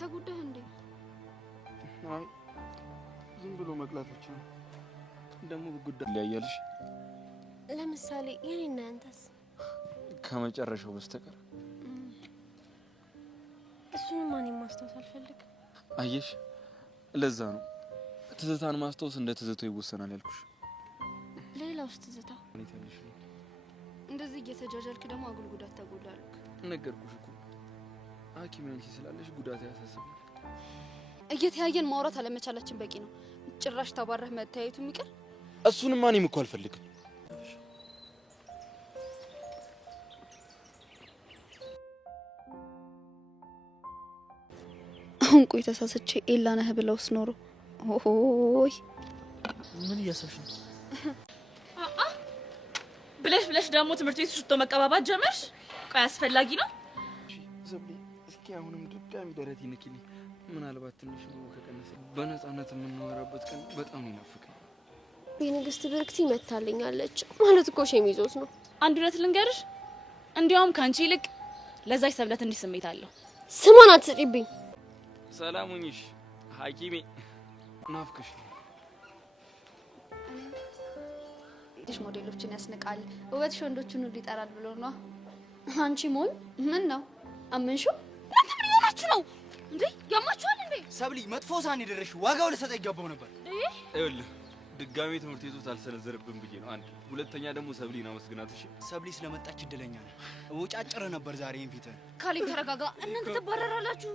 ተጎዳህ እንዴ? አይ ዝም ብሎ መቅላት ብቻ ነው። ደግሞ ጉዳይ ሊያያልሽ ለምሳሌ የኔና አንተስ ከመጨረሻው በስተቀር እሱን ማን ማስታወስ አልፈልግም። አየሽ ለዛ ነው ትዝታን ማስታወስ እንደ ትዝታው ይወሰናል ያልኩሽ። ሌላውስ ትዝታ እንደዚህ እየተጃጃልክ ደግሞ አጉል ጉዳት ተጎዳልክ። ነገርኩሽ እኮ ሐኪም ነኝ ስላለሽ ጉዳት ያሳስባል። እየተያየን ማውራት አለመቻላችን በቂ ነው። ጭራሽ ተባረህ መታየቱ የሚቀር እሱንማ እኔም እኮ አልፈልግም። አሁን ቆይ ተሳስቼ ኤላ ነህ ብለውስ ኖሮ ኦሆይ ምን እያሰብሽ ነው? ብለሽ ደግሞ ትምህርት ቤት ሽቶ መቀባባት ጀመርሽ? ቆይ አስፈላጊ ነው? ዘብሊ እስኪ አሁንም ድጋሚ ደረቴ ንኪልኝ። ምናልባት ትንሽ ነው ከቀነሰ በነፃነት የምንወራበት ቀን በጣም ይናፍቀኝ። የንግስት ብርክቲ መታለኛለች ማለት እኮ ሸሚዞት ነው። አንድ እውነት ልንገርሽ፣ እንዲያውም ካንቺ ይልቅ ለዛች ሰብለ ትንሽ ስሜት አለው። ስሟን አትጥሪብኝ። ሰላም ሁኚሽ ሐኪሜ። ናፍቅሽ እሺ ሞዴሎችን ያስነቃል ውበትሽ ወንዶችን ሁሉ ይጠራል ብሎ ነው። አንቺ ሞን ምን ነው አመንሹ? አንተ ምን ይሆናችሁ ነው እንዴ? ያማችኋል እንዴ? ሰብሊ መጥፎ ሳን ይደረሽ ዋጋው ለሰጠ ይገባው ነበር። ይኸውልህ ድጋሚ ትምህርት ቤቱ አልሰነዘረብን ብዬ ነው። አንድ ሁለተኛ ደግሞ ሰብሊና መስግናት። እሺ ሰብሊ ስለመጣች እድለኛ ነው። ወጫጭረ ነበር ዛሬ እንፊት ካሌብ ተረጋጋ። እናንተ ተባረራላችሁ።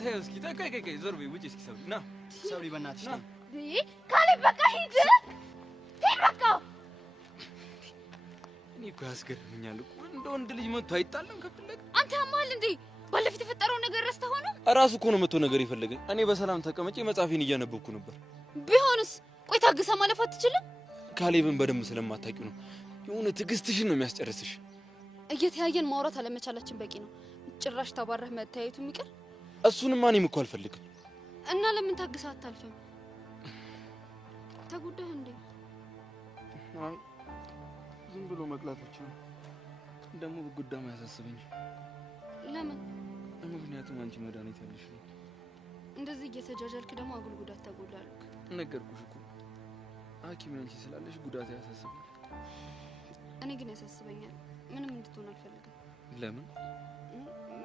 ተይው እስኪ ተከከከ ዞር በይ ውጪ። እስኪ ሰብሊ ና ሰብሊ በእናትሽ ና ካሌብ በቃ ሂድ በቃ። እኔ እኮ ያስገርመኛል እኮ እንደ ወንድ ልጅ መጥቶ አይጣለም ከፍለግ። አንተ ያማል እንዴ? ባለፈው የተፈጠረው ነገር ረስተህ ሆነ? እራሱ እኮ ነው መጥቶ ነገር ይፈልገኝ። እኔ በሰላም ተቀመጬ መጻፌን እያነበብኩ ነበር። ቢሆንስ ቆይ ታግሳ ማለፍ አትችልም? ካሌብን በደንብ ስለማታውቂው ነው። የሆነ ትዕግስትሽን ነው የሚያስጨርስሽ። እየተያየን ማውራት አለመቻላችን በቂ ነው። ጭራሽ ተባረህ መታየቱ የሚቀር እሱንማ እኔም እኮ አልፈልግም። እና ለምን ታግሳ አታልፍም? ተጎዳህ እንዴ? አይ ዝም ብሎ መቅላት ብቻ ነው። ደግሞ ጉዳይ ያሳስበኝ። ለምን? ምክንያቱም አንቺ መድኃኒት ያለሽ ነው። እንደዚህ እየተጃጃልክ ደግሞ አጉል ጉዳት ተጎዳልክ። ነገርኩሽ እኮ ሐኪም ነኝ ስላለሽ ጉዳት ያሳስበኝ። እኔ ግን ያሳስበኛል። ምንም እንድትሆን አልፈልግም። ለምን?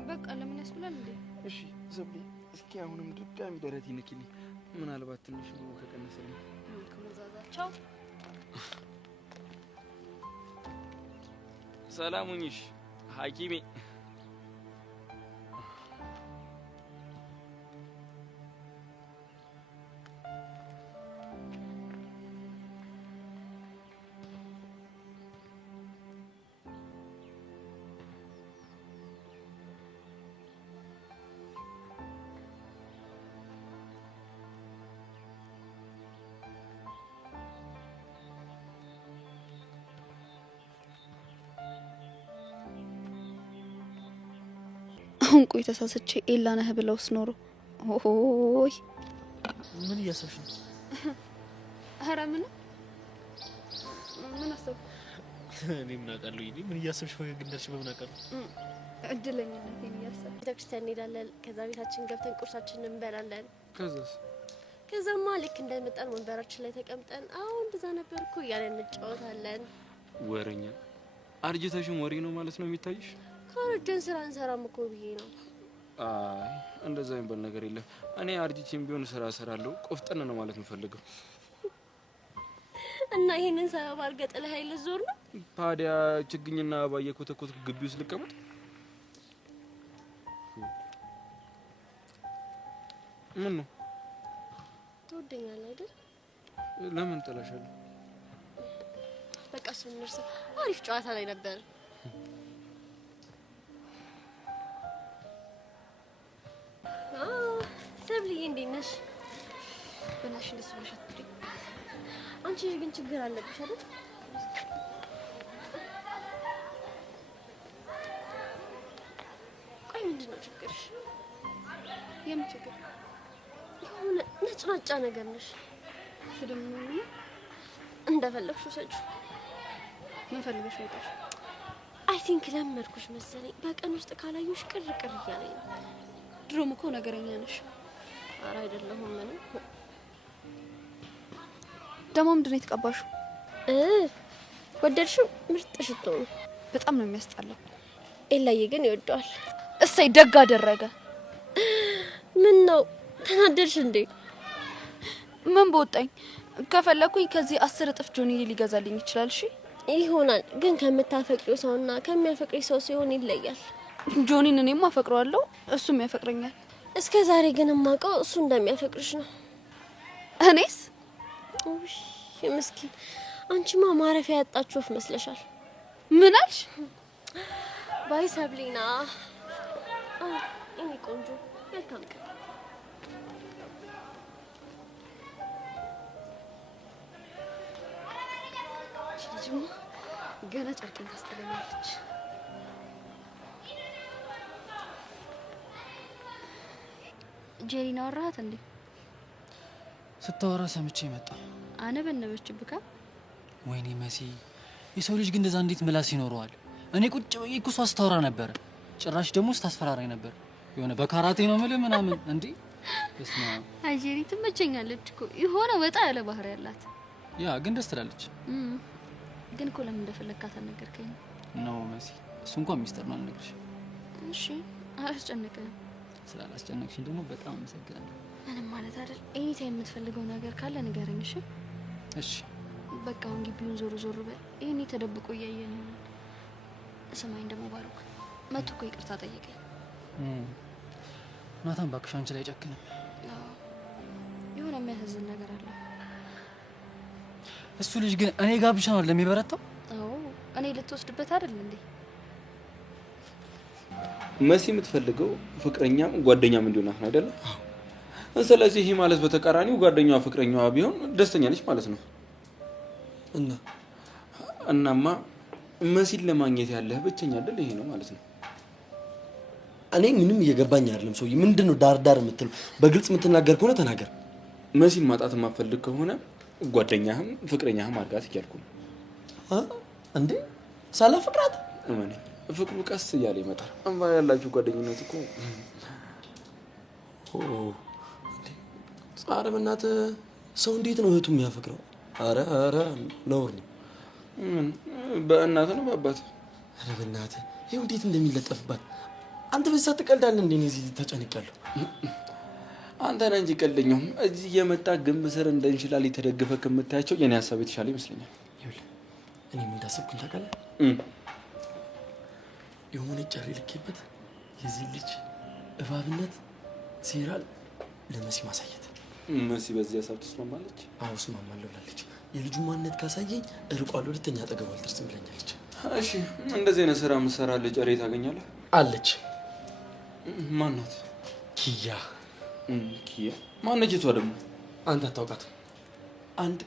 በቃ ለምን ያስብላል እንዴ? እሺ ዘብሊ እስኪ አሁንም ድጋሚ ደረቴ ንኪልኝ። ምናልባት ትንሽ ነው ከቀነሰልኝ። ከመዛዛቸው ሰላም ሁኚሽ ሐኪሜ። አሁን ቆይ ተሳስቼ ኤላ ነህ ብለውስ ኖሮ ኦሆይ ምን እያሰብሽ ነው? ኧረ ምን አሰብኩ? እኔ ምን አውቃለሁ? ይሄ ምን እያሰብሽ ፈገግ እንዳልሽ በምን አውቃለሁ? እድለኝነቴን እያሰብኩ ቤተክርስቲያን እንሄዳለን። ከዛ ቤታችን ገብተን ቁርሳችንን እንበላለን። ከዛማ ልክ እንደመጣን ወንበራችን ላይ ተቀምጠን አሁን እንደዛ ነበርኩ እያለን እንጫወታለን። ወሬኛ አርጅተሽም ወሬ ነው ማለት ነው የሚታይሽ? ካረጀን ስራ እንሰራም እኮ ብዬ ነው። አይ እንደዛ የሚባል ነገር የለም። እኔ አርጅቼም ቢሆን ስራ እሰራለሁ። ቆፍጠን ነው ማለት የምፈልገው። እና ይሄንን ሰበብ አድርገህ ጥለህ ኃይል ዞር ነው ታዲያ ችግኝና አበባ እየኮተኮትኩ ግቢ ውስጥ ልቀመጥ? ምን ነው ትወደኛለህ አይደል? ለምን ጥላሻለሁ? በቃ እሱን እንርሳ። አሪፍ ጨዋታ ላይ ነበር። ሰብልዬ እንዴት ነሽ? በናትሽ እንደሱ ብለሽ አትጥሪ። አንቺ ግን ችግር አለብሽ አይደል? ቆይ ምንድን ነው ችግርሽ? የምን ችግር? የሆነ ነጭናጫ ነገር ነሽ። ደግሞ እንደፈለግሽ ውሰጂው። ምን ፈልገሽ ወጣሽ? አይ ቲንክ ለመድኩሽ መሰለኝ። በቀን ውስጥ ካላዩሽ ቅር ቅር እያለኝ ነው። ድሮም እኮ ነገረኛ ነሽ። ኧረ አይደለሁም ምንም። ደግሞ ምንድን ነው የተቀባሽው? ወደድሽው? ምርጥ ሽቶ ነው። በጣም ነው የሚያስጠላው። ኤላዬ ግን ይወደዋል። እሰይ ደግ አደረገ። ምን ነው ተናደድሽ እንዴ? ምን በወጣኝ። ከፈለኩኝ ከዚህ 10 እጥፍ ጆኒ ሊገዛልኝ ይችላል። እሺ ይሆናል፣ ግን ከምታፈቅሪው ሰውና ከሚያፈቅሪ ሰው ሲሆን ይለያል። ጆኒን እኔም አፈቅረዋለሁ፣ እሱም ያፈቅረኛል። እስከ ዛሬ ግን የማውቀው እሱ እንደሚያፈቅርሽ ነው። እኔስ? እሺ ምስኪን፣ አንቺማ ማረፊያ ያጣችሁ ወፍ መስለሻል። ምን አልሽ? ባይ ሰብሊና። እኔ ቆንጆ መልካም ቀን። ልጅማ ገና ጨርቄን ታስተለኛለች። ጄሪን አወራሃት እንዴ? ስታወራ ሰምቼ መጣ። አነበነበችብካ? ወይኔ መሲ፣ የሰው ልጅ ግን እንደዛ እንዴት ምላስ ይኖረዋል? እኔ ቁጭ ብዬ እኮ እሷ ስታወራ ነበረ፣ ጭራሽ ደግሞ ስታስፈራራኝ ነበር። የሆነ በካራቴ ነው የምልህ ምናምን እንዴ። እስማ አይ ጄሪ ትመቸኛለች እኮ፣ የሆነ ወጣ ያለ ባህሪ ያላት። ያ ግን ደስ ትላለች። ግን እኮ ለምን እንደፈለግካት አልነገርከኝም? ነው መሲ፣ እሱ እንኳን ሚስጥር ነው አልነግርሽ። እሺ አላስጨነቅም። ስላላስጨነቅሽኝ ደግሞ በጣም አመሰግናለሁ። ምንም ማለት አይደል። ኤኒ ታይም የምትፈልገው ነገር ካለ ንገረኝ። እሺ እሺ። በቃ አሁን ግቢውን ዞር ዞር በል። ይሄኔ ተደብቆ እያየን ነው። ስማኝ ደግሞ ባሩክ መቶ እኮ ይቅርታ ጠየቀኝ። ናታን እባክሽ አንቺ ላይ ጨክንም። የሆነ የሚያሳዝን ነገር አለ። እሱ ልጅ ግን እኔ ጋር ብቻ ነው ለሚበረታው። አዎ እኔ ልትወስድበት አይደል እንዴ? መሲ የምትፈልገው ፍቅረኛም ጓደኛም እንዲሆናት ነው አይደለ? ስለዚህ ይሄ ማለት በተቃራኒው ጓደኛዋ ፍቅረኛዋ ቢሆን ደስተኛ ነች ማለት ነው። እናማ መሲን ለማግኘት ያለህ ብቸኛ አይደል ይሄ ነው ማለት ነው። እኔ ምንም እየገባኝ አይደለም። ሰውዬ ምንድነው ዳር የምትለው? በግልጽ የምትናገር ከሆነ ተናገር። መሲን ማጣት የማትፈልግ ከሆነ ጓደኛህም ፍቅረኛህም አድርጋት እያልኩ ነው። እንዴ ሳላፈቅራት? እመኔ ፍቅሩ ቀስ እያለ ይመጣል። እንባ ያላችሁ ጓደኝነት እኮ ጻረ በእናትህ ሰው እንዴት ነው እህቱ የሚያፈቅረው? አረ ነውር ነው። በእናትህ ነው በአባትህ? አረ በእናትህ ይኸው እንዴት እንደሚለጠፍባት። አንተ በዛ ትቀልዳለህ እንዴ? እዚህ ተጨንቄያለሁ። አንተ ነህ እንጂ ቀልደኛው። እዚህ እየመጣ ግንብ ስር እንደ እንሽላል የተደገፈ ከምታያቸው የኔ ሀሳብ የተሻለ ይመስለኛል። ይኸውልህ እኔ ምን እንዳሰብኩኝ ታውቃለህ? የሆነ ጨሬ ልኬበት የዚህ ልጅ እባብነት ሴራል ለመሲ ማሳየት። መሲ በዚህ ሀሳብ ትስማማለች? አዎ እስማማለሁ ብላለች። የልጁ ማንነት ካሳየኝ እርቋለሁ፣ ሁለተኛ አጠገቡ አልደርስም ብለኛለች። እሺ እንደዚህ አይነት ስራ የምትሰራለህ ጨሬ ታገኛለህ? አለች። ማን ናት? ኪያ። ኪያ ማነች? እሷ ደግሞ አንተ አታውቃትም። አንድ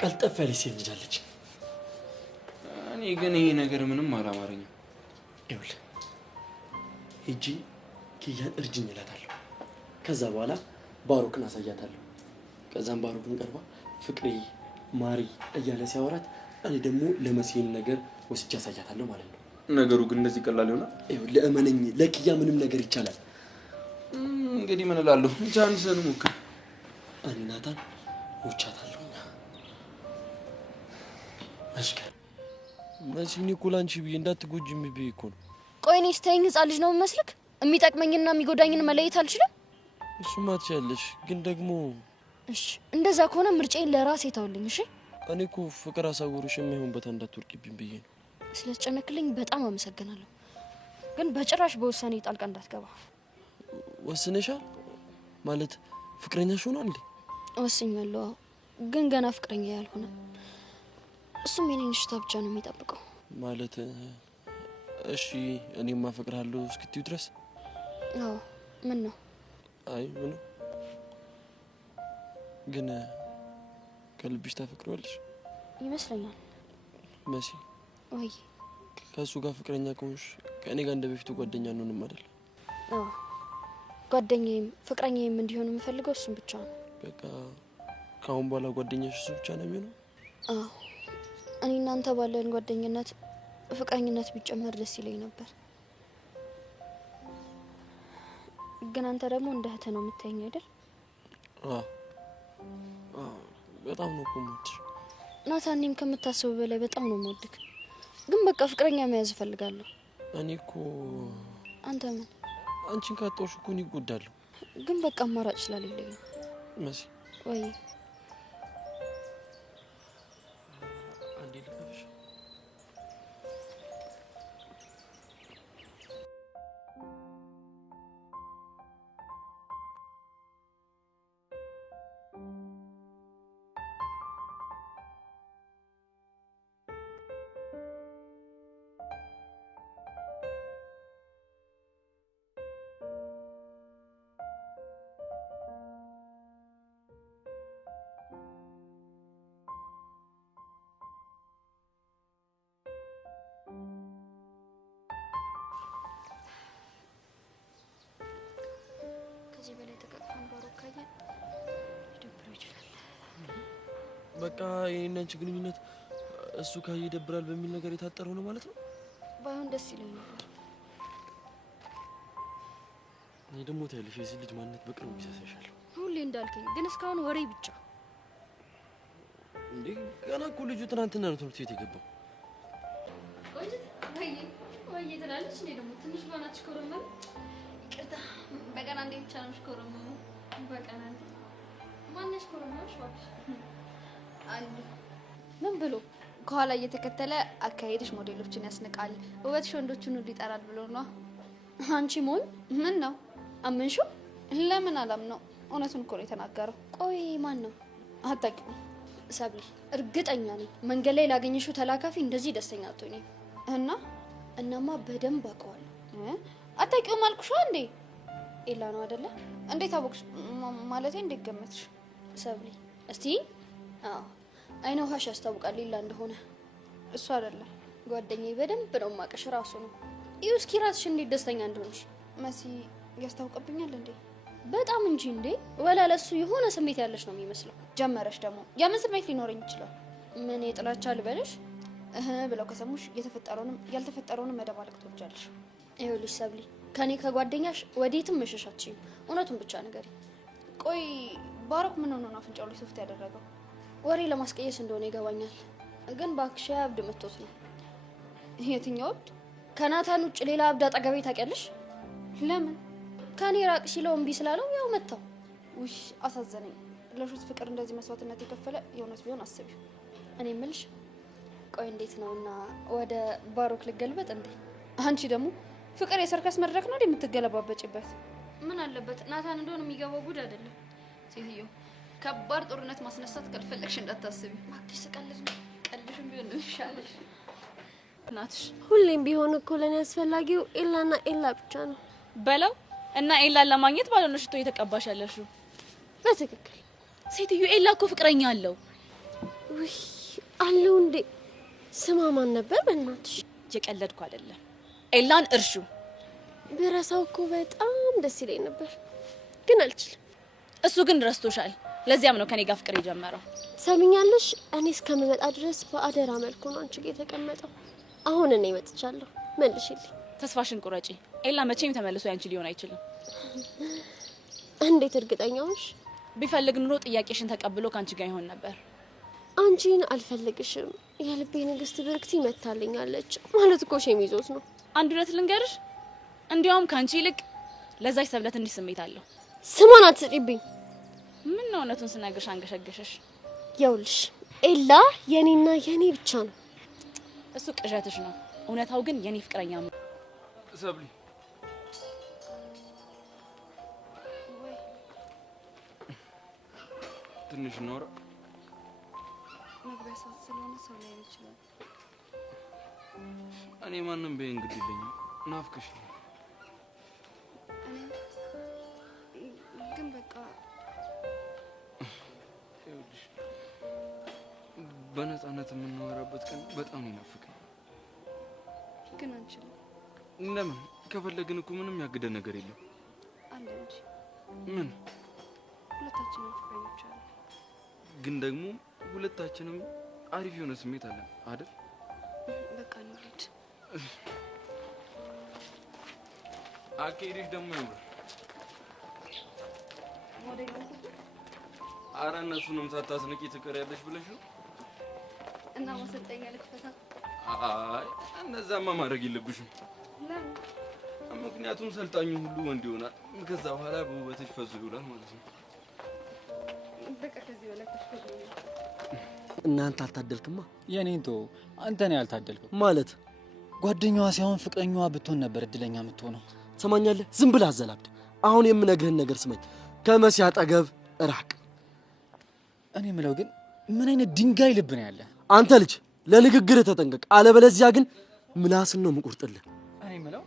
ቀልጠፍ ያለች ሴት ልጅ አለች። እኔ ግን ይሄ ነገር ምንም አላማረኝም። ይኸውልህ ሂጂ ኪያን እርጅኝ እላታለሁ። ከዛ በኋላ ባሮክን አሳያታለሁ። ከዛም ባሮክን ቀርባ ፍቅሬ ማሪ እያለ ሲያወራት እኔ ደግሞ ለመሲል ነገር ወስጄ አሳያታለሁ ማለት ነው። ነገሩ ግን እንደዚህ ቀላል ይሆናል? ይኸውልህ እመነኝ፣ ለኪያ ምንም ነገር ይቻላል። እንግዲህ ምን እላለሁ? ቻንስን ሞክር። እኔ ናታን ወቻታለሁ። መሽከር መሲኒ እኮ ላንቺ ብዬ እንዳትጎጂም ብዬ እኮ ነው። ቆይ እኔ ስተይኝ ህጻን ልጅ ነው የምመስልክ? የሚጠቅመኝና የሚጎዳኝን መለየት አልችልም? እሱማ ትችያለሽ፣ ግን ደግሞ እሺ እንደዛ ከሆነ ምርጫዬን ለራሴ ተውልኝ። እሺ እኔ እኮ ፍቅር አሳውሮሽ የማይሆን ቦታ እንዳትወርቂብኝ ብዬ ነው። ስለተጨነክልኝ በጣም አመሰግናለሁ፣ ግን በጭራሽ በውሳኔ ጣልቃ እንዳትገባ። ወስነሻል? ማለት ፍቅረኛሽ ሆኗል እንዴ? ወስኛለሁ፣ ግን ገና ፍቅረኛ ያልሆነ እሱም የኔን እሽታ ብቻ ነው የሚጠብቀው። ማለት እሺ እኔም አፈቅርሃለሁ እስክትዩ ድረስ? አዎ። ምን ነው? አይ ምን ግን ከልብሽ ታፈቅሪዋለሽ ይመስለኛል። መሲ ወይ ከእሱ ጋር ፍቅረኛ ከሆንሽ ከእኔ ጋር እንደ በፊቱ ጓደኛ እንሆንም አይደል? አዎ ጓደኛዬም ፍቅረኛዬም እንዲሆን የምፈልገው እሱም ብቻ ነው። በቃ ከአሁን በኋላ ጓደኛሽ እሱ ብቻ ነው የሚሆነው? አዎ እኔ እናንተ ባለን ጓደኝነት ፍቅረኝነት ቢጨመር ደስ ይለኝ ነበር። ግን አንተ ደግሞ እንደ እህት ነው የምታየኝ አይደል? በጣም ነው እኮ የምወድሽ ናታን። እኔም ከምታስበው በላይ በጣም ነው የምወድክ። ግን በቃ ፍቅረኛ መያዝ እፈልጋለሁ። እኔ እኮ አንተ ምን? አንቺን ካጣሁሽ እኮ እኔ እጎዳለሁ። ግን በቃ አማራጭ ስላልለኝ መሲ ወይ አንዴ ልከፍሽ። ከዚህ በላይ ተቀጥፈን ባሮክ ካየን ሊደብረው ይችላል። በቃ የኔና አንቺ ግንኙነት እሱ ካየ ይደብራል በሚል ነገር የታጠረው ነው ማለት ነው። ባይሆን ደስ ይለኝ ነበር። እኔ ደግሞ ታይልሽ የዚህ ልጅ ማንነት በቅርቡ ይሰሰሻል። ሁሌ እንዳልከኝ ግን እስካሁን ወሬ ብቻ። እንዴ ገና እኮ ልጁ ትናንትና ነው ትምህርት ቤት የገባው። ወይ ትላለች እንዴ ደግሞ ትንሽ ባናች ኮረመም ይቅርታ፣ በቀን አንዴ ብቻ ነው ኮረመም። በቀን አንዴ ማነሽ ኮረመምሽ? እባክሽ አንዴ ምን ብሎ ከኋላ እየተከተለ አካሄድሽ ሞዴሎችን ያስንቃል፣ ውበትሽ ወንዶችን ሁሉ ይጠራል ብሎ ነው። አንቺ ሞኝ ምን ነው አመንሽው? ለምን አላምነው? እውነቱን እኮ ነው የተናገረው። ቆይ ማን ነው? አታውቂውም? ሰብሊ እርግጠኛ ነኝ መንገድ ላይ ላገኘሽው ተላካፊ እንደዚህ ደስተኛ አትሆኚም። እናማ በደንብ አውቀዋለሁ። አታውቂውም አልኩሽ እንዴ? ኤላ ነው አይደለ? እንዴት አወቅሽ? ማለቴ እንዴት ገመትሽ? ሰብሊ እስቲ አይነ ውሃሽ ያስታውቃል ሌላ እንደሆነ። እሱ አይደለም ጓደኛዬ፣ በደንብ ነው የማውቅሽ። ራሱ ነው። እዩ እስኪ ራስሽ እንዴት ደስተኛ እንደሆንሽ። መሲ ያስታውቅብኛል እንዴ? በጣም እንጂ እንዴ። ወላ ለሱ የሆነ ስሜት ያለሽ ነው የሚመስለው። ጀመረሽ ደግሞ። የምን ስሜት ሊኖረኝ ይችላል? ምን የጥላቻ ልበልሽ? ብለው ከሰሙሽ የተፈጠረውንም ያልተፈጠረውንም መደባለቅ ትወጃለሽ። ይኸውልሽ ሰብሊ፣ ከኔ ከጓደኛሽ ወዴትም መሸሻችኝ። እውነቱን ብቻ ንገሪ። ቆይ ባሮክ ምን ሆኖ ነው አፍንጫው ላይ ሶፍት ያደረገው? ወሬ ለማስቀየስ እንደሆነ ይገባኛል፣ ግን ባክሽ አብድ መጥቶት ነው። የትኛው አብድ? ከናታን ውጭ ሌላ አብድ አጠገቤ ታውቂያለሽ? ለምን? ከኔ ራቅ ሲለው እምቢ ስላለው ያው መጣው። ውይ አሳዘነኝ። ለሹት ፍቅር እንደዚህ መስዋዕትነት የከፈለ የእውነት ቢሆን አስቢው። እኔ የምልሽ ቆይ እንዴት ነውና ወደ ባሮክ ልገልበጥ እንዴ? አንቺ ደግሞ ፍቅር የሰርከስ መድረክ ነው የምትገለባበጭበት? ምን አለበት ናታን እንደሆነ የሚገባው ጉድ አይደለም። ሴትዮ ከባድ ጦርነት ማስነሳት ካልፈለግሽ እንዳታስቢ። ማክሽ ቀልድ ነው። ቀልድሽም ቢሆን ይሻለሽ ናትሽ። ሁሌም ቢሆን እኮ ለኔ አስፈላጊው ኤላና ኤላ ብቻ ነው በለው እና ኤላን ለማግኘት ባልሆነ ሽቶ እየተቀባሽ ያለሽው። በትክክል ሴትዮ ኤላ እኮ ፍቅረኛ አለው። ውይ አለው እንዴ? ስማ ማን ነበር? በእናትሽ እየቀለድኩ አይደለም። ኤላን እርሹ። ብረሳው እኮ በጣም ደስ ይለኝ ነበር፣ ግን አልችልም። እሱ ግን ረስቶሻል። ለዚያም ነው ከኔ ጋር ፍቅር የጀመረው። ሰምኛለሽ? እኔ እስከምመጣ ድረስ በአደራ መልኩ ነው አንቺ ጋር የተቀመጠው። አሁን እኔ መጥቻለሁ፣ መልሽልኝ። ተስፋሽን ቁረጪ። ኤላ መቼም ተመልሶ ያንቺ ሊሆን አይችልም። እንዴት እርግጠኛ ነሽ? ቢፈልግ ኑሮ ጥያቄሽን ተቀብሎ ካንቺ ጋር ይሆን ነበር። አንቺን አልፈልግሽም፣ የልቤ ንግስት ብርክቲ መታለኛለች ማለት እኮ ሼም ይዞት ነው። አንድ እውነት ልንገርሽ፣ እንዲያውም ካንቺ ይልቅ ለዛች ሰብለ ትንሽ ስሜት አለው። ስሟን አትስጪብኝ። ምን ነው እውነቱን ስነግርሽ አንገሸገሸሽ? ይኸውልሽ ኤላ የኔና የኔ ብቻ ነው። እሱ ቅዠትሽ ነው። እውነታው ግን የኔ ፍቅረኛ ነው። ሰብሊ ትንሽ ኖር መግቢያ ሰዓት ስለሆነ ሰው ላይ ይችላል። እኔ ማንም በይ እንግዲህ ልኝ ናፍቀሽ ነው። ግን በቃ ይኸውልሽ በነፃነት የምናወራበት ቀን በጣም ይናፍቀኝ። ግን አንችልም። ለምን? ከፈለግን እኮ ምንም ያግደን ነገር የለም አለ እንጂ። ምን? ሁለታችንም ፍቅረኞች አለን። ግን ደግሞ ሁለታችንም አሪፍ የሆነ ስሜት አለን አይደል? በቃ እንሂድ። አካሄድሽ ደግሞ ያምራል። ኧረ እነሱንም ሳታስንቂ ትቀሪያለሽ ብለሽ ነው? እና ማሰልጠኛ ልክፈታ? አይ እንደዛማ ማድረግ የለብሽም። ለምን? ምክንያቱም ሰልጣኙ ሁሉ ወንድ ይሆናል። ከዛ በኋላ በውበትሽ ፈዞ ይውላል ማለት ነው። በቃ ከዚህ በላይ ተሽከኝ። እናንተ አልታደልክማ። የኔን ተው፣ አንተ ነው ያልታደልከው። ማለት ጓደኛዋ ሳይሆን ፍቅረኛዋ ብትሆን ነበር እድለኛ የምትሆነው። ትሰማኛለህ? ዝም ብለህ አዘላብድ። አሁን የምነግርህን ነገር ስማኝ። ከመሲ አጠገብ ራቅ። እኔ የምለው ግን ምን አይነት ድንጋይ ልብ ነው ያለ? አንተ ልጅ ለንግግርህ ተጠንቀቅ፣ አለበለዚያ ግን ምላስን ነው የምቆርጥልህ። እኔ የምለው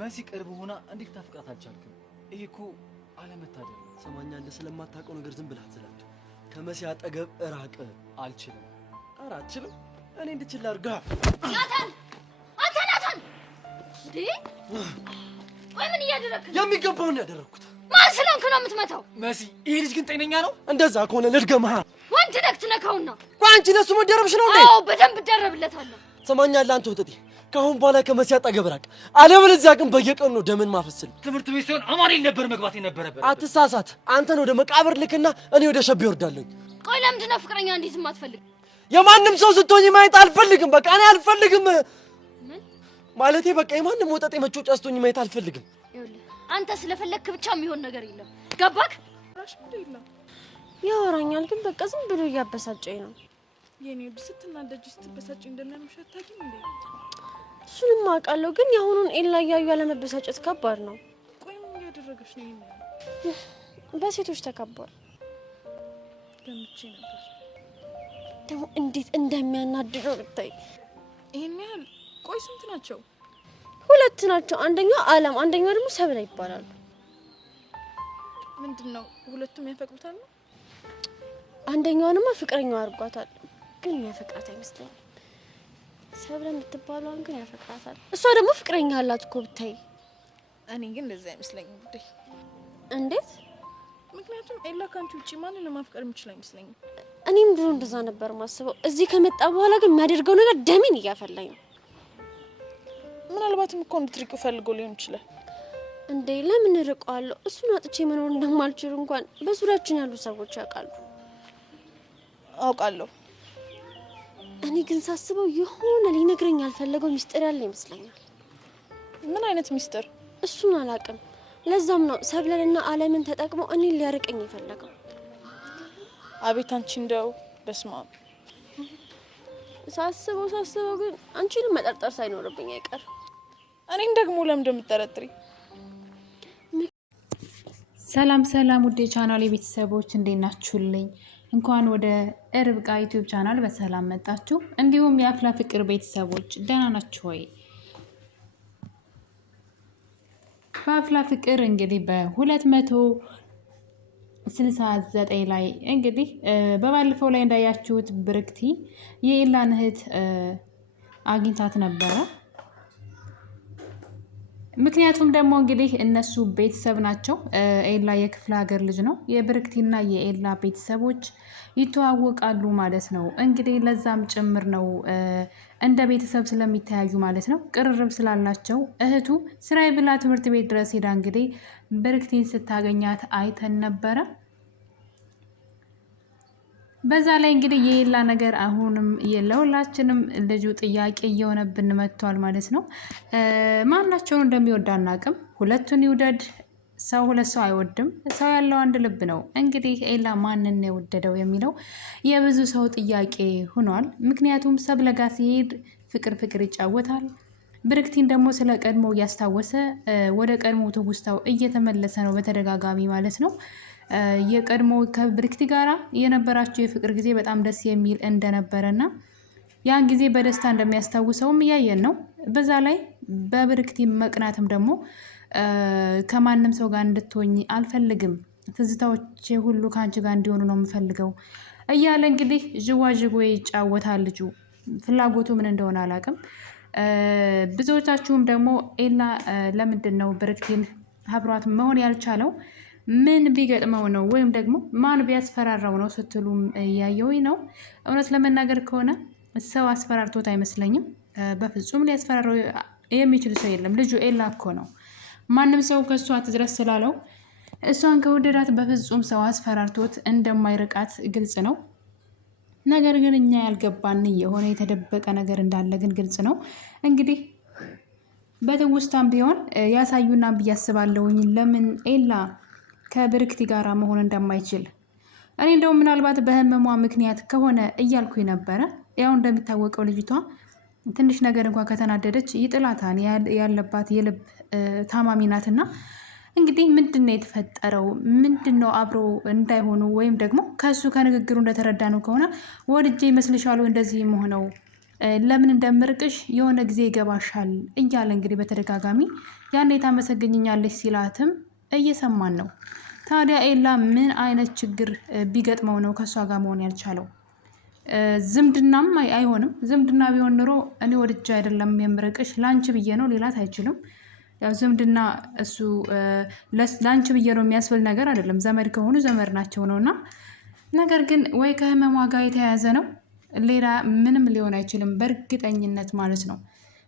መሲ ቅርብ ሆና እንዴት ታፍቃት አልቻልክም? ይሄ እኮ አለመታደል። ትሰማኛለህ? ስለማታውቀው ነገር ዝም ብለህ አዘላብድ። ከመሲ አጠገብ ራቅ። አልችልም። ኧረ አትችልም? እኔ እንድችል አድርጋ። ናታን! አንተ ናታን! እንዴ! ቆይ ምን እያደረግህ ነው? የሚገባውን ያደረኩት። ማን ስለሆንክ ነው የምትመታው? መሲ፣ ይሄ ልጅ ግን ጤነኛ ነው? እንደዛ ከሆነ ልድገምህ። ወንድ ነህ ትነካውና። ቆይ አንቺ ለሱ መደረብሽ ነው እንዴ? አዎ በደንብ እደረብለታለሁ። ትሰማኛለህ? አንተ ወጠጤ፣ ከአሁን በኋላ ከመሲ አጠገብ ራቅ። አለበለዚያ ግን በየቀኑ ነው ደምን ማፈስል። ትምህርት ቤት ሲሆን አማኑኤል ነበር መግባት የነበረበት። አትሳሳት። አንተን ወደ መቃብር ልክና እኔ ወደ ሸቤ ወርዳለሁ። ቆይ ለምንድን ነው ፍቅረኛ እንዴት የማትፈልግ? የማንም ሰው ስትሆኝ ማየት አልፈልግም። በቃ እኔ አልፈልግም። ምን ማለቴ በቃ የማንም ወጠጤ መጮጫ ስትሆኝ ማየት አልፈልግም። ይኸውልህ አንተ ስለፈለግክ ብቻ የሚሆን ነገር የለም። ገባክ? ያወራኛል ግን በቃ ዝም ብሎ እያበሳጨኝ ነው። የኔ ውድ ስትናደጂ ስትበሳጭ እንደሚያምሽ አታውቂም እንዴ? እሱንም አውቃለሁ፣ ግን የአሁኑን ኤላ እያዩ ያለመበሳጨት ከባድ ነው። ቆይ ምን እያደረገች ነው? ይሄን በሴቶች ተከቧል። ገምቼ ነበር። ደግሞ እንዴት እንደሚያናድደው ብታይ። ይሄን ያህል? ቆይ ስንት ናቸው? ሁለት ናቸው። አንደኛው አለም፣ አንደኛው ደግሞ ሰብለ ይባላሉ። ምንድነው ሁለቱም ያፈቅሩታል ነው? አንደኛውንማ ፍቅረኛው አድርጓታል፣ ግን የሚያፈቅራት አይመስለኝም። ሰብለ የምትባለዋን ግን ያፈቅራታል። እሷ ደግሞ ፍቅረኛ አላት እኮ ብታይ። እኔ ግን እንደዛ አይመስለኝም ውዴ። እንዴት? ምክንያቱም ኤላ ካንቺ ውጪ ማንን ለማፍቀር የሚችል አይመስለኝም። እኔም ድሮ እንደዛ ነበር ማስበው። እዚህ ከመጣ በኋላ ግን የሚያደርገው ነገር ደሜን እያፈላኝ ነው። ምናልባትም እኮ እንድትርቂው ፈልጎ ሊሆን ይችላል። እንዴ ለምን እርቀዋለሁ? እሱን አጥቼ መኖር እንደማልችል እንኳን በዙሪያችን ያሉ ሰዎች ያውቃሉ። አውቃለሁ። እኔ ግን ሳስበው የሆነ ሊነግረኝ ያልፈለገው ሚስጥር ያለ ይመስለኛል። ምን አይነት ሚስጥር? እሱን አላውቅም። ለዛም ነው ሰብለንና አለምን ተጠቅሞ እኔን ሊያርቀኝ የፈለገው። አቤት አንቺ እንደው በስማ ሳስበው ግን አንቺንም መጠርጠር ሳይኖርብኝ አይቀር። እኔን ደግሞ ለምን እንደምትጠረጥሪ? ሰላም ውዴ ቻናል የቤተሰቦች እንዴት ናችሁልኝ? እንኳን ወደ ርብቃ ዩቲዩብ ቻናል በሰላም መጣችሁ። እንዲሁም የአፍላ ፍቅር ቤተሰቦች ደህና ናችሁ ወይ? በአፍላ ፍቅር እንግዲህ በ269 ላይ እንግዲህ በባለፈው ላይ እንዳያችሁት ብርክቲ የኤላን እህት አግኝታት ነበረ። ምክንያቱም ደግሞ እንግዲህ እነሱ ቤተሰብ ናቸው። ኤላ የክፍለ ሀገር ልጅ ነው። የብርክቲና የኤላ ቤተሰቦች ይተዋወቃሉ ማለት ነው። እንግዲህ ለዛም ጭምር ነው እንደ ቤተሰብ ስለሚተያዩ ማለት ነው፣ ቅርርብ ስላላቸው እህቱ ስራዬ ብላ ትምህርት ቤት ድረስ ሄዳ እንግዲህ ብርክቲን ስታገኛት አይተን ነበረ። በዛ ላይ እንግዲህ የኤላ ነገር አሁንም ለሁላችንም ልጁ ጥያቄ እየሆነብን መጥቷል ማለት ነው። ማናቸውን እንደሚወድ አናውቅም። ሁለቱን ይውደድ ሰው፣ ሁለት ሰው አይወድም። ሰው ያለው አንድ ልብ ነው። እንግዲህ ኤላ ማንን የወደደው የሚለው የብዙ ሰው ጥያቄ ሆኗል። ምክንያቱም ሰብለጋ ሲሄድ ፍቅር ይጫወታል። ብርክቲን ደግሞ ስለ ቀድሞ እያስታወሰ ወደ ቀድሞ ትውስታው እየተመለሰ ነው በተደጋጋሚ ማለት ነው። የቀድሞ ከብርክቲ ጋራ የነበራቸው የፍቅር ጊዜ በጣም ደስ የሚል እንደነበረና ያን ጊዜ በደስታ እንደሚያስታውሰውም እያየን ነው። በዛ ላይ በብርክቲ መቅናትም ደግሞ ከማንም ሰው ጋር እንድትሆኝ አልፈልግም፣ ትዝታዎቼ ሁሉ ከአንቺ ጋር እንዲሆኑ ነው የምፈልገው እያለ እንግዲህ ዥዋዥዌ ይጫወታል ልጁ። ፍላጎቱ ምን እንደሆነ አላውቅም። ብዙዎቻችሁም ደግሞ ኤላ ለምንድን ነው ብርክቲን አብሯት መሆን ያልቻለው? ምን ቢገጥመው ነው ወይም ደግሞ ማን ቢያስፈራራው ነው ስትሉም እያየሁኝ ነው። እውነት ለመናገር ከሆነ ሰው አስፈራርቶት አይመስለኝም። በፍጹም ሊያስፈራራው የሚችል ሰው የለም። ልጁ ኤላ እኮ ነው። ማንም ሰው ከእሱ አትድረስ ስላለው እሷን ከወደዳት በፍጹም ሰው አስፈራርቶት እንደማይርቃት ግልጽ ነው። ነገር ግን እኛ ያልገባን የሆነ የተደበቀ ነገር እንዳለ ግን ግልጽ ነው። እንግዲህ በትውስታም ቢሆን ያሳዩና ብዬ አስባለሁኝ ለምን ኤላ ከብርክቲ ጋር መሆን እንደማይችል። እኔ እንደውም ምናልባት በህመሟ ምክንያት ከሆነ እያልኩኝ ነበረ። ያው እንደሚታወቀው ልጅቷ ትንሽ ነገር እንኳን ከተናደደች ይጥላታል። ያለባት የልብ ታማሚ ናትና እንግዲህ ምንድን ነው የተፈጠረው? ምንድን ነው አብሮ እንዳይሆኑ ወይም ደግሞ ከእሱ ከንግግሩ እንደተረዳ ነው ከሆነ ወድጄ ይመስልሻል እንደዚህ መሆነው ለምን እንደምርቅሽ የሆነ ጊዜ ይገባሻል እያለ እንግዲህ በተደጋጋሚ ያኔ ታመሰግኝኛለች ሲላትም እየሰማን ነው። ታዲያ ኤላ ምን አይነት ችግር ቢገጥመው ነው ከእሷ ጋር መሆን ያልቻለው? ዝምድናም አይሆንም። ዝምድና ቢሆን ኑሮ እኔ ወድጄ አይደለም የምርቅሽ ላንቺ ብዬ ነው ሌላት አይችልም። ያው ዝምድና እሱ ላንቺ ብዬ ነው የሚያስብል ነገር አይደለም። ዘመድ ከሆኑ ዘመድ ናቸው ነውና፣ ነገር ግን ወይ ከህመሟ ጋር የተያያዘ ነው፣ ሌላ ምንም ሊሆን አይችልም በእርግጠኝነት ማለት ነው።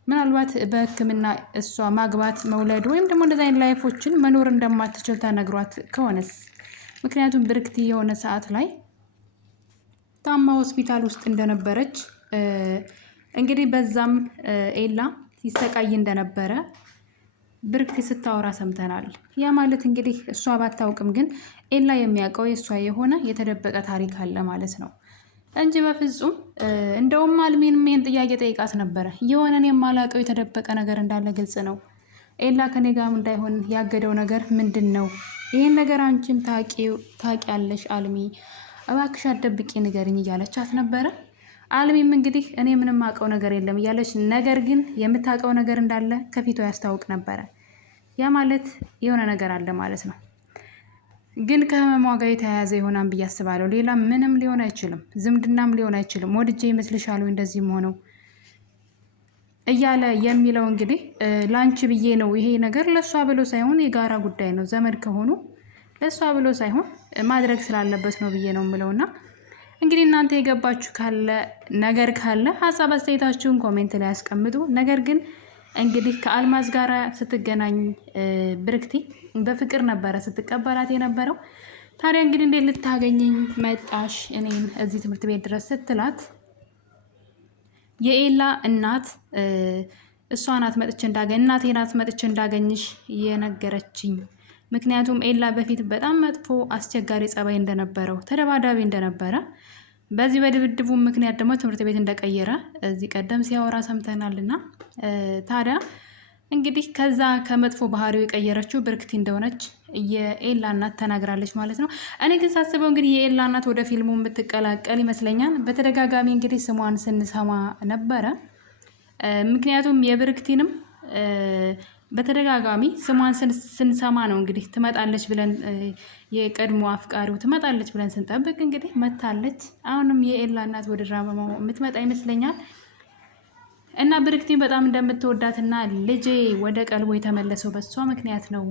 ምናልባት በሕክምና እሷ ማግባት መውለድ ወይም ደግሞ እንደዚህ አይነት ላይፎችን መኖር እንደማትችል ተነግሯት ከሆነስ? ምክንያቱም ብርክቲ የሆነ ሰዓት ላይ ታማ ሆስፒታል ውስጥ እንደነበረች እንግዲህ በዛም ኤላ ሲሰቃይ እንደነበረ ብርክቲ ስታወራ ሰምተናል። ያ ማለት እንግዲህ እሷ ባታውቅም ግን ኤላ የሚያውቀው የእሷ የሆነ የተደበቀ ታሪክ አለ ማለት ነው እንጂ በፍጹም እንደውም አልሚንም ይህን ጥያቄ ጠይቃት ነበረ። የሆነን የማላውቀው የተደበቀ ነገር እንዳለ ግልጽ ነው። ኤላ ከኔ ጋር እንዳይሆን ያገደው ነገር ምንድን ነው? ይህን ነገር አንቺም ታውቂያለሽ አልሚ፣ እባክሽ አትደብቂ ንገሪኝ እያለቻት ነበረ። አልሚም እንግዲህ እኔ ምንም አውቀው ነገር የለም እያለች፣ ነገር ግን የምታውቀው ነገር እንዳለ ከፊቷ ያስታውቅ ነበረ። ያ ማለት የሆነ ነገር አለ ማለት ነው። ግን ከህመሟ ጋር የተያያዘ ይሆናል ብዬ አስባለሁ። ሌላ ምንም ሊሆን አይችልም። ዝምድናም ሊሆን አይችልም። ወድጄ ይመስልሻል እንደዚህም ሆነው እያለ የሚለው እንግዲህ ላንቺ ብዬ ነው ይሄ ነገር ለእሷ ብሎ ሳይሆን የጋራ ጉዳይ ነው። ዘመድ ከሆኑ ለእሷ ብሎ ሳይሆን ማድረግ ስላለበት ነው ብዬ ነው የምለውና እንግዲህ እናንተ የገባችሁ ካለ ነገር ካለ ሀሳብ አስተያየታችሁን ኮሜንት ላይ ያስቀምጡ። ነገር ግን እንግዲህ ከአልማዝ ጋር ስትገናኝ ብርክቲ በፍቅር ነበረ ስትቀበላት የነበረው። ታዲያ እንግዲህ እንዴት ልታገኘኝ መጣሽ እኔን እዚህ ትምህርት ቤት ድረስ ስትላት የኤላ እናት እሷ ናት መጥቼ እናቴ ናት መጥቼ እንዳገኝሽ የነገረችኝ። ምክንያቱም ኤላ በፊት በጣም መጥፎ አስቸጋሪ ጸባይ እንደነበረው፣ ተደባዳቢ እንደነበረ፣ በዚህ በድብድቡ ምክንያት ደግሞ ትምህርት ቤት እንደቀየረ እዚህ ቀደም ሲያወራ ሰምተናልና ታዲያ እንግዲህ ከዛ ከመጥፎ ባህሪው የቀየረችው ብርክቲ እንደሆነች የኤላ እናት ተናግራለች ማለት ነው። እኔ ግን ሳስበው እንግዲህ የኤላ እናት ወደ ፊልሙ የምትቀላቀል ይመስለኛል። በተደጋጋሚ እንግዲህ ስሟን ስንሰማ ነበረ። ምክንያቱም የብርክቲንም በተደጋጋሚ ስሟን ስንሰማ ነው እንግዲህ ትመጣለች ብለን የቀድሞ አፍቃሪው ትመጣለች ብለን ስንጠብቅ እንግዲህ መታለች። አሁንም የኤላ እናት ወደ ድራማው የምትመጣ ይመስለኛል እና ብርክቲን በጣም እንደምትወዳትና ልጄ ወደ ቀልቦ የተመለሰው በሷ ምክንያት ነው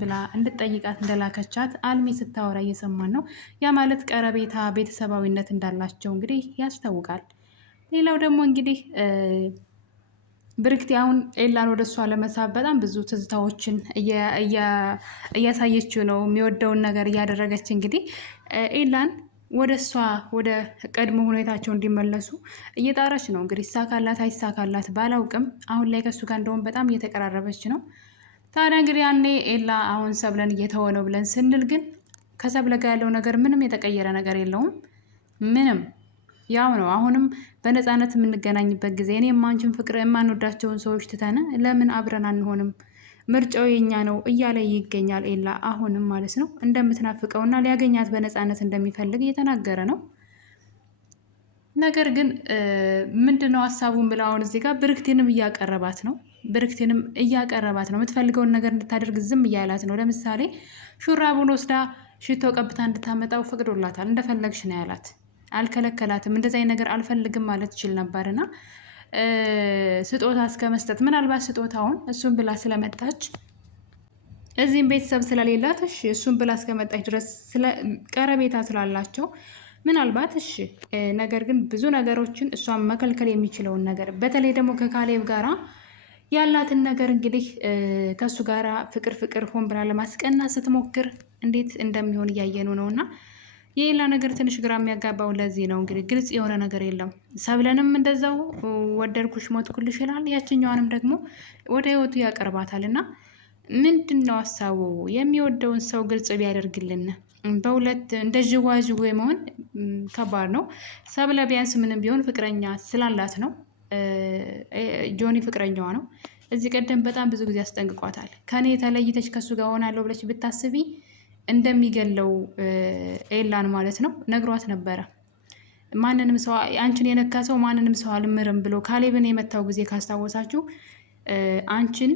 ብላ እንድትጠይቃት እንደላከቻት አልሚ ስታወራ እየሰማን ነው። ያ ማለት ቀረቤታ፣ ቤተሰባዊነት እንዳላቸው እንግዲህ ያስታውቃል። ሌላው ደግሞ እንግዲህ ብርክቲ አሁን ኤላን ወደ እሷ ለመሳብ በጣም ብዙ ትዝታዎችን እያሳየችው ነው። የሚወደውን ነገር እያደረገች እንግዲህ ኤላን ወደ እሷ ወደ ቀድሞ ሁኔታቸው እንዲመለሱ እየጣረች ነው። እንግዲህ ይሳካላት አይሳካላት ባላውቅም አሁን ላይ ከእሱ ጋር እንደውም በጣም እየተቀራረበች ነው። ታዲያ እንግዲህ ያኔ ኤላ አሁን ሰብለን እየተወ ነው ብለን ስንል ግን ከሰብለ ጋር ያለው ነገር ምንም የተቀየረ ነገር የለውም። ምንም ያው ነው። አሁንም በነፃነት የምንገናኝበት ጊዜ እኔ የማንችን ፍቅር የማንወዳቸውን ሰዎች ትተን ለምን አብረን አንሆንም? ምርጫው የኛ ነው እያለ ይገኛል ኤላ አሁንም ማለት ነው። እንደምትናፍቀውና ሊያገኛት በነፃነት እንደሚፈልግ እየተናገረ ነው። ነገር ግን ምንድነው ሀሳቡን ብላ አሁን እዚህ ጋር ብርክቲንም እያቀረባት ነው። የምትፈልገውን ነገር እንድታደርግ ዝም እያላት ነው። ለምሳሌ ሹራቡን ወስዳ ሽቶ ቀብታ እንድታመጣው ፈቅዶላታል። እንደፈለግሽ ነው ያላት፣ አልከለከላትም። እንደዚህ ነገር አልፈልግም ማለት ይችል ነበርና ስጦታ እስከ መስጠት ምናልባት ስጦታውን እሱን ብላ ስለመጣች እዚህም ቤተሰብ ስለሌላት እሺ እሱን ብላ እስከመጣች ድረስ ቀረቤታ ስላላቸው ምናልባት እሺ። ነገር ግን ብዙ ነገሮችን እሷን መከልከል የሚችለውን ነገር በተለይ ደግሞ ከካሌብ ጋራ ያላትን ነገር እንግዲህ ከእሱ ጋራ ፍቅር ሆን ብላ ለማስቀናት ስትሞክር እንዴት እንደሚሆን እያየኑ ነውና የኤላ ነገር ትንሽ ግራ የሚያጋባው ለዚህ ነው። እንግዲህ ግልጽ የሆነ ነገር የለም። ሰብለንም እንደዛው ወደድኩሽ ሞትኩልሽ ይላል፣ ያችኛዋንም ደግሞ ወደ ህይወቱ ያቀርባታል። እና ምንድን ነው ሀሳቡ? የሚወደውን ሰው ግልጽ ቢያደርግልን። በሁለት እንደ ዥዋዥዌ መሆን ከባድ ነው። ሰብለ ቢያንስ ምንም ቢሆን ፍቅረኛ ስላላት ነው። ጆኒ ፍቅረኛዋ ነው። እዚህ ቀደም በጣም ብዙ ጊዜ አስጠንቅቋታል። ከኔ የተለይተች ከሱ ጋር ሆናለሁ ብለች ብታስቢ እንደሚገለው ኤላን ማለት ነው ነግሯት ነበረ። ማንንም ሰው አንቺን የነካ ሰው ማንንም ሰው አልምርም ብሎ ካሌብን የመታው ጊዜ ካስታወሳችሁ አንቺን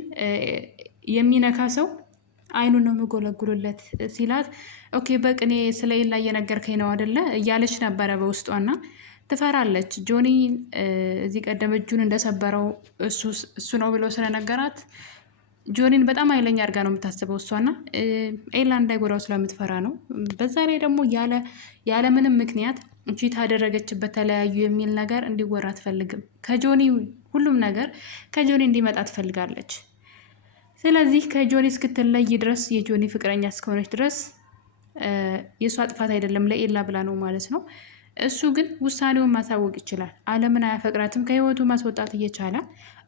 የሚነካ ሰው አይኑን ነው የምጎለጉልለት ሲላት፣ ኦኬ በቅኔ ስለ ኤላ እየነገርከኝ ነው አይደለ እያለች ነበረ በውስጧና ትፈራለች። ጆኒ እዚህ ቀደም እጁን እንደሰበረው እሱ ነው ብሎ ስለነገራት ጆኒን በጣም ኃይለኛ አድርጋ ነው የምታስበው እሷና ኤላ እንዳይጎዳው ስለምትፈራ ነው። በዛ ላይ ደግሞ ያለ ምንም ምክንያት ቺት አደረገችበት ተለያዩ የሚል ነገር እንዲወራ አትፈልግም። ከጆኒ ሁሉም ነገር ከጆኒ እንዲመጣ ትፈልጋለች። ስለዚህ ከጆኒ እስክትለይ ድረስ የጆኒ ፍቅረኛ እስከሆነች ድረስ የእሷ ጥፋት አይደለም ለኤላ ብላ ነው ማለት ነው። እሱ ግን ውሳኔውን ማሳወቅ ይችላል። አለምን አያፈቅራትም ከህይወቱ ማስወጣት እየቻለ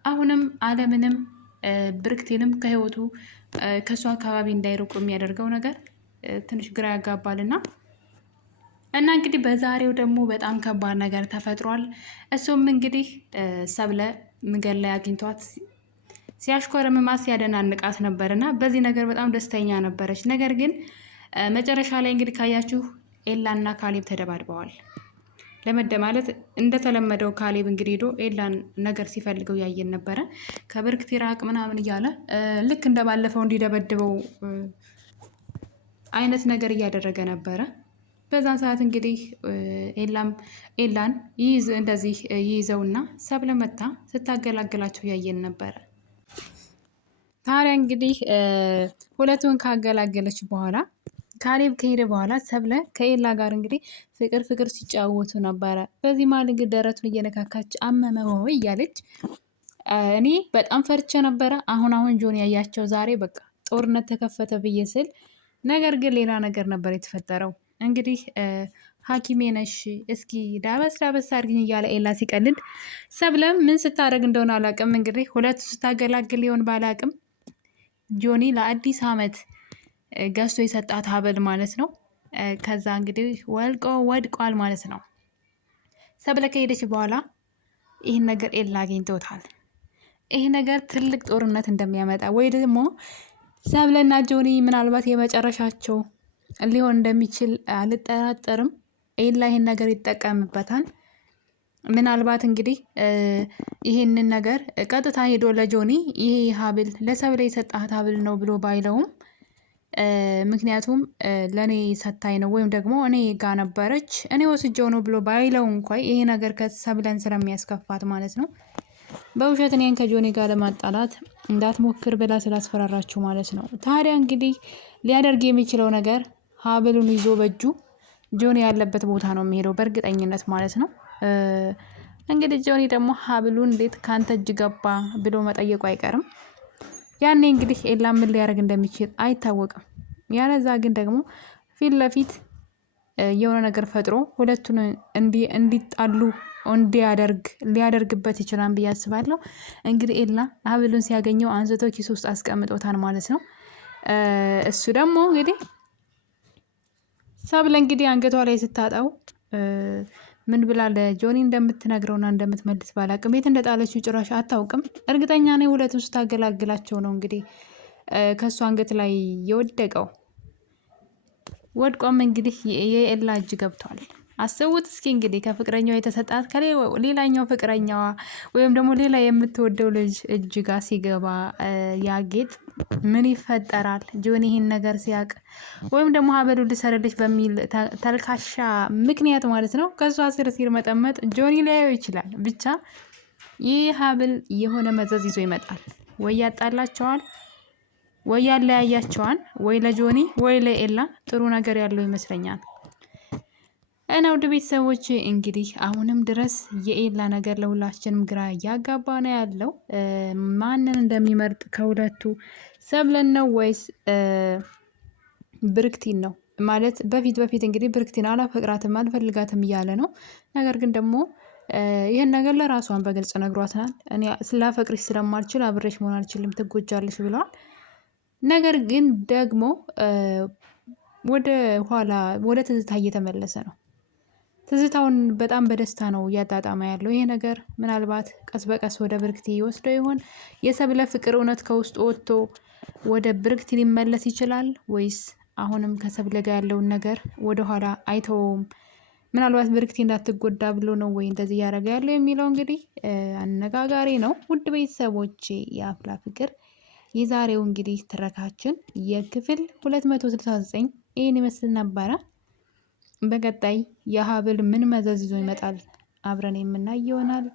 አሁንም አለምንም ብርክቴንም ከህይወቱ ከእሱ አካባቢ እንዳይርቁ የሚያደርገው ነገር ትንሽ ግራ ያጋባልና እንግዲህ በዛሬው ደግሞ በጣም ከባድ ነገር ተፈጥሯል። እሱም እንግዲህ ሰብለ መንገድ ላይ አግኝቷት ሲያሽኮረምማት ሲያደናንቃት ነበርና በዚህ ነገር በጣም ደስተኛ ነበረች። ነገር ግን መጨረሻ ላይ እንግዲህ ካያችሁ ኤላና ካሌብ ተደባድበዋል። ለመደማለት እንደተለመደው ካሌብ እንግዲህ ሄዶ ኤላን ነገር ሲፈልገው ያየን ነበረ። ከብርክት ይራቅ ምናምን እያለ ልክ እንደባለፈው እንዲደበድበው አይነት ነገር እያደረገ ነበረ። በዛን ሰዓት እንግዲህ ኤላን እንደዚህ ይይዘውና ሰብለ መታ ስታገላግላቸው ያየን ነበረ። ታዲያ እንግዲህ ሁለቱን ካገላገለች በኋላ ካሌብ ከሄደ በኋላ ሰብለ ከኤላ ጋር እንግዲህ ፍቅር ሲጫወቱ ነበረ። በዚህ መሀል እንግዲህ ደረቱን እየነካካች አመመ ወይ እያለች እኔ በጣም ፈርቼ ነበረ። አሁን ጆኒ ያያቸው ዛሬ በቃ ጦርነት ተከፈተ ብዬ ስል ነገር ግን ሌላ ነገር ነበር የተፈጠረው። እንግዲህ ሐኪሜ ነሽ እስኪ ዳበስ አድርግኝ እያለ ኤላ ሲቀልድ ሰብለ ምን ስታደርግ እንደሆነ አላውቅም። እንግዲህ ሁለቱ ስታገላግል ሊሆን ባላውቅም ጆኒ ለአዲስ ዓመት ገዝቶ የሰጣት ሀብል ማለት ነው። ከዛ እንግዲህ ወድቋል ማለት ነው። ሰብለ ከሄደች በኋላ ይህን ነገር ኤላ አግኝቶታል። ይህ ነገር ትልቅ ጦርነት እንደሚያመጣ ወይ ደግሞ ሰብለና ጆኒ ምናልባት የመጨረሻቸው ሊሆን እንደሚችል አልጠራጠርም። ኤላ ይህን ነገር ይጠቀምበታል። ምናልባት እንግዲህ ይህንን ነገር ቀጥታ ሄዶ ለጆኒ ይሄ ሀብል ለሰብለ የሰጣት ሀብል ነው ብሎ ባይለውም ምክንያቱም ለእኔ ሰታይ ነው ወይም ደግሞ እኔ ጋ ነበረች እኔ ወስጀው ነው ብሎ ባይለው እንኳን ይሄ ነገር ከሰብለን ስለሚያስከፋት ማለት ነው በውሸት እኔን ከጆኒ ጋር ለማጣላት እንዳትሞክር ብላ ስላስፈራራችሁ ማለት ነው። ታዲያ እንግዲህ ሊያደርግ የሚችለው ነገር ሀብሉን ይዞ በእጁ ጆኒ ያለበት ቦታ ነው የሚሄደው በእርግጠኝነት ማለት ነው። እንግዲህ ጆኒ ደግሞ ሀብሉን እንዴት ካንተ እጅ ገባ ብሎ መጠየቁ አይቀርም። ያኔ እንግዲህ ኤላ ምን ሊያደርግ እንደሚችል አይታወቅም። ያለዛ ግን ደግሞ ፊት ለፊት የሆነ ነገር ፈጥሮ ሁለቱን እንዲጣሉ ሊያደርግበት ይችላል ብዬ አስባለሁ። እንግዲህ ኤላ ሀብሉን ሲያገኘው አንስቶ ኪስ ውስጥ አስቀምጦታል ማለት ነው። እሱ ደግሞ እንግዲህ ሰብለ እንግዲህ አንገቷ ላይ ስታጣው ምን ብላ ለጆኒ እንደምትነግረውና እንደምትመልስ ባላቅም የት እንደጣለችው ጭራሽ አታውቅም። እርግጠኛ ነኝ ሁለቱን ስታገላግላቸው ነው እንግዲህ ከእሱ አንገት ላይ የወደቀው። ወድቆም እንግዲህ የኤላ እጅ ገብቷል። አስቡት እስኪ እንግዲህ ከፍቅረኛዋ የተሰጣት ከሌላኛው ፍቅረኛዋ ወይም ደግሞ ሌላ የምትወደው ልጅ እጅ ጋር ሲገባ ያጌጥ ምን ይፈጠራል? ጆኒ ይህን ነገር ሲያቅ ወይም ደግሞ ሀበሉ ልሰርልሽ በሚል ተልካሻ ምክንያት ማለት ነው ከእሷ ስር ሲርመጠመጥ ጆኒ ሊያየው ይችላል። ብቻ ይህ ሀብል የሆነ መዘዝ ይዞ ይመጣል። ወይ ያጣላቸዋል፣ ወይ ያለያያቸዋል፣ ወይ ለጆኒ ወይ ለኤላ ጥሩ ነገር ያለው ይመስለኛል። እና ውድ ቤተሰቦች እንግዲህ አሁንም ድረስ የኤላ ነገር ለሁላችንም ግራ እያጋባ ነው ያለው። ማንን እንደሚመርጥ ከሁለቱ ሰብለን ነው ወይስ ብርክቲን ነው ማለት በፊት እንግዲህ ብርክቲን አላፈቅራትም አልፈልጋትም እያለ ነው። ነገር ግን ደግሞ ይህን ነገር ለራሷን በግልጽ ነግሯታል። እኔ ስላፈቅርሽ ስለማልችል አብሬሽ መሆን አልችልም ትጎጃለሽ ብለዋል። ነገር ግን ደግሞ ወደ ኋላ ወደ ትዝታ እየተመለሰ ነው። ትዝታውን በጣም በደስታ ነው እያጣጣመ ያለው። ይሄ ነገር ምናልባት ቀስ በቀስ ወደ ብርክቲ ይወስደው ይሆን? የሰብለ ፍቅር እውነት ከውስጡ ወጥቶ ወደ ብርክቲ ሊመለስ ይችላል ወይስ አሁንም ከሰብለ ጋር ያለውን ነገር ወደኋላ አይተውም? ምናልባት ብርክቲ እንዳትጎዳ ብሎ ነው ወይ እንደዚህ እያደረገ ያለው የሚለው እንግዲህ አነጋጋሪ ነው። ውድ ቤተሰቦቼ የአፍላ ፍቅር የዛሬው እንግዲህ ትረካችን የክፍል 269 ይህን ይመስል ነበረ። በቀጣይ የሀብል ምን መዘዝ ይዞ ይመጣል አብረን የምናይ ይሆናል።